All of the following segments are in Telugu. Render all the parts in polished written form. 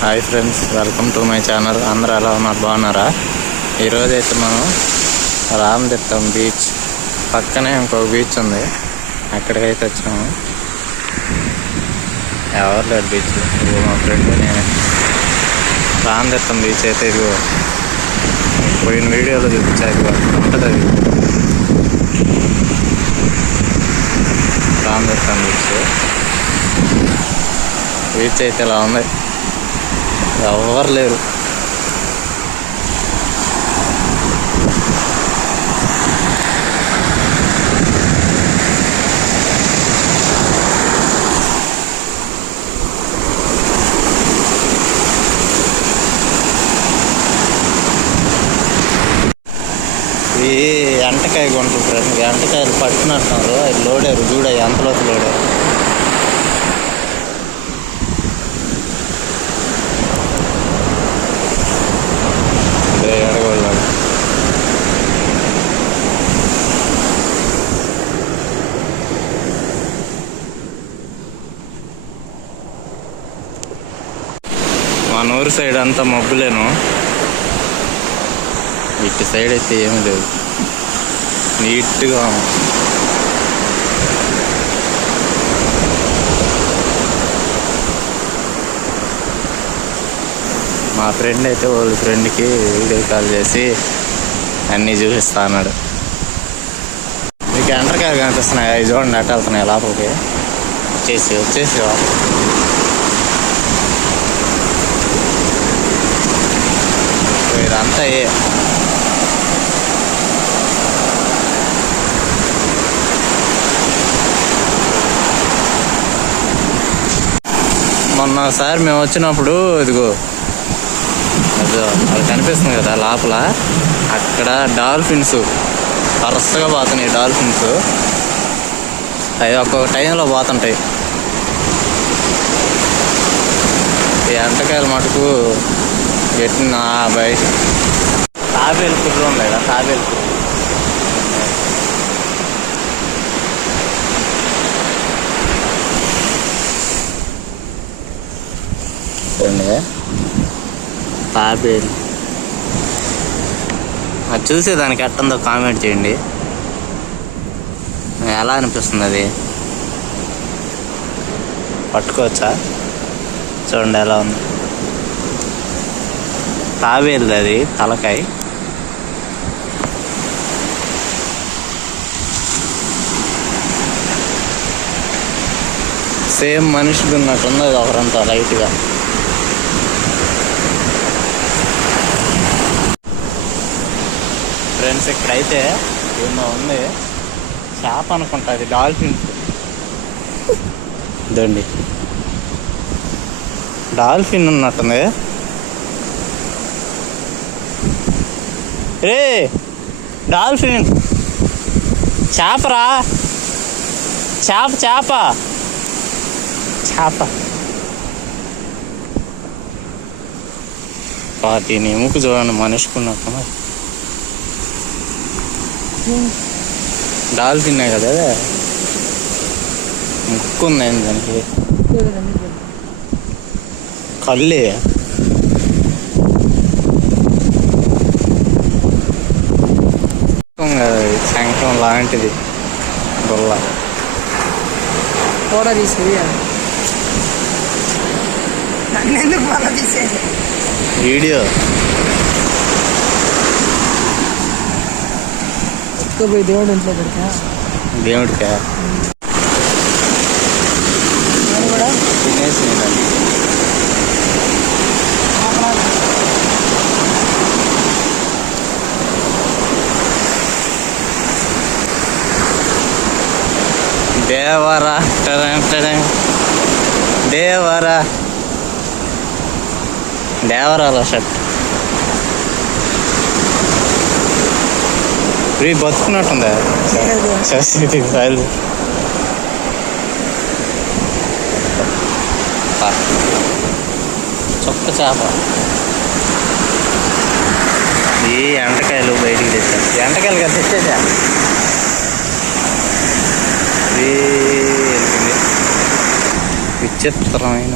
Hi friends, welcome to my channel. అందరూ ఎలా ఉన్నారు? బాగున్నారా? ఈరోజైతే మనం రామతీర్థం బీచ్ పక్కనే ఇంకొక బీచ్ ఉంది, అక్కడికైతే వచ్చాము. ఎవరు లేరు బీచ్. ఇదిగో మా ఫ్రెండ్ నేను. రామతీర్థం బీచ్ అయితే ఇదిగో పోయిన వీడియోలో చూపించారు. ఇదిగో ఉంటుంది అది రామతీర్థం బీచ్ అయితే ఇలా ఉంది. ఎవరు లేరు. ఈ ఎంటకాయ గుంటలు ఫ్రెండ్, ఎంటకాయలు పట్టుకున్నట్టున్నారు. అది లోడారు, చూడాయి అంతలోకి లోడారు. మన ఊరు సైడ్ అంతా మబ్బులేను, ఇటు సైడ్ అయితే ఏమీ లేదు, నీట్గా. మా ఫ్రెండ్ అయితే వాళ్ళ ఫ్రెండ్కి వీడియో కాల్ చేసి అన్నీ చూపిస్తా అన్నాడు. మీకు ఎంటకాయలు కనిపిస్తున్నాయి, అవి చూడండి అట్ట వెళ్తున్నాయి లోపలికి. వచ్చేసి ఇదంతా మొన్నసారి మేము వచ్చినప్పుడు ఇదిగో అది కనిపిస్తుంది కదా లోపల, అక్కడ డాల్ఫిన్స్ వరుసగా పోతున్నాయి. డాల్ఫిన్స్ అవి ఒక్కొక్క టైంలో పోతుంటాయి. ఈ ఎంటకాయలు మటుకు పెట్టిన బయట తాబేలు కుర్ర ఉంది కదా, తాబేలు కుర్ర. తాబేలు అది చూసేదానికి ఎట్టుందో కామెంట్ చేయండి. ఎలా అనిపిస్తుంది? అది పట్టుకోవచ్చా? చూడండి ఎలా ఉంది. తాబేలుది అది తలకాయ. సేమ్ మనిషికి ఉన్నట్టుంది అది ఒకరంతా లైట్గా. ఫ్రెండ్స్ ఇక్కడైతే ఏమో ఉంది, చేప అనుకుంటా, అది డాల్ఫిన్స్. ఇదండి డాల్ఫిన్ ఉన్నట్టుంది. రే డాల్ఫిన్ చేపరా, చేప దీని ఎముక చూడండి, మనిషికున్నట్టు. డాల్ఫిన్ కదా, ముక్కు ఉంది దానికి, కళ్ళే. శంఖం లాంటిది గొల్ల. ఫోటో తీసేది వీడియో పోయి దేవుడు ఇంట్లో పెడతా. దేవుడికా కూడా తినేసి దేవరా దేవరాల షర్ట్ ఫ్రీ బతుకున్నట్టుందా? ఫైల్ చొక్క చేప. ఈ ఎంటకాయలు బయటికి తెచ్చాను. ఎంటకాయలు కదా తెచ్చేసా. వెళ్తుంది విచిత్రమైన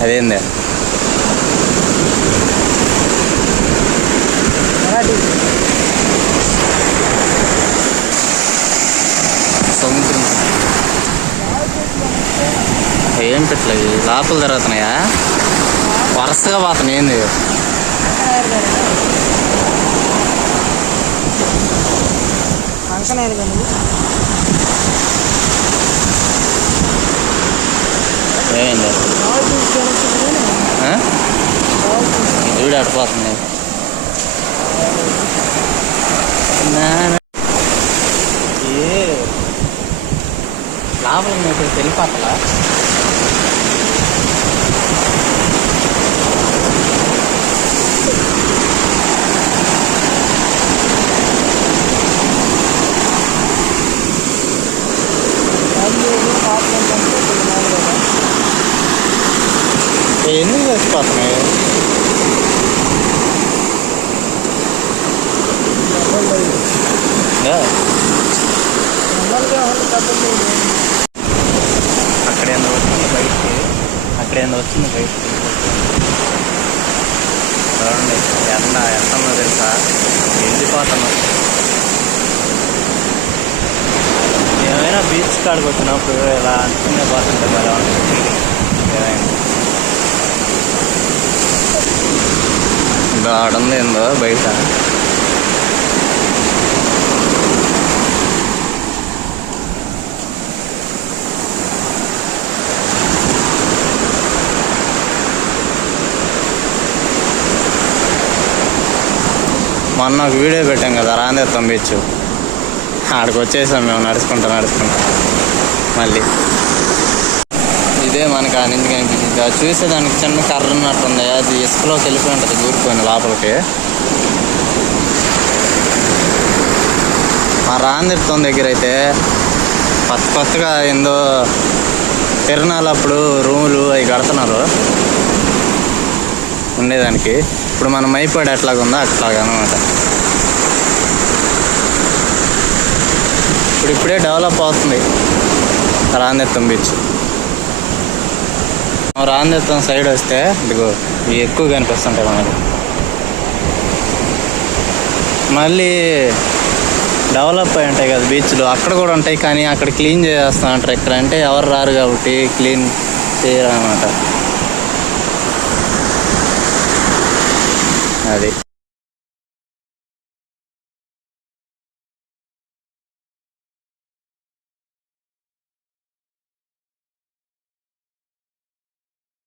అదేంది మరాఠీ సముద్రం ఏం పెట్టలేదు లోపల జరుగుతున్నాయా వరుసగా పోతున్నాయి ఏంది అంకనేరు కానీ ఏమైంది ఆ? వీడు అడిపోతుంది ఏ లోపల మీకు తెలిపాతలా ఎందుకు చచ్చిపోతున్నాయి అక్కడేందో వచ్చింది బయటికి అక్కడేందో వచ్చింది బయటికి చూడండి ఎంతుందో తెలుసా వెళ్ళిపోతున్నాం ఏమైనా బీచ్ కాడికి వచ్చినప్పుడు ఇలా అనుకునే పోతుంటే ఎలా ఉంటుంది ఏమైనా ఆడుంది ఏందో బయట మొన్న ఒక వీడియో పెట్టాం కదా రాందేత్తం బీచ్ ఆడికి వచ్చేసాం మేము నడుచుకుంటా మళ్ళీ ఇదే మనకి ఆ నుంచి కనిపించింది అది చూసేదానికి చిన్న కర్ర ఉన్నట్టుంది అది ఇసుకలోకి వెళ్ళిపోయి ఉంటుంది దూరిపోయింది లోపలికి మా రాందిర్తం దగ్గర అయితే కొత్తగా ఏందో తిరణాలప్పుడు రూములు అవి కడుతున్నారు ఉండేదానికి ఇప్పుడు మనం మైపాడు ఎట్లాగుందో అట్లాగా అనమాట ఇప్పుడే డెవలప్ అవుతుంది రాందిర్తం బీచ్ రాందిర్తం సైడ్ వస్తే ఇదిగో ఇవి ఎక్కువ కనిపిస్తుంటాయి మనకి మళ్ళీ డెవలప్ అయి ఉంటాయి కదా బీచ్లు అక్కడ కూడా ఉంటాయి కానీ అక్కడ క్లీన్ చేస్తూ ఉంటారు ఇక్కడ అంటే ఎవరు రారు కాబట్టి క్లీన్ చేయరు అన్నమాట అది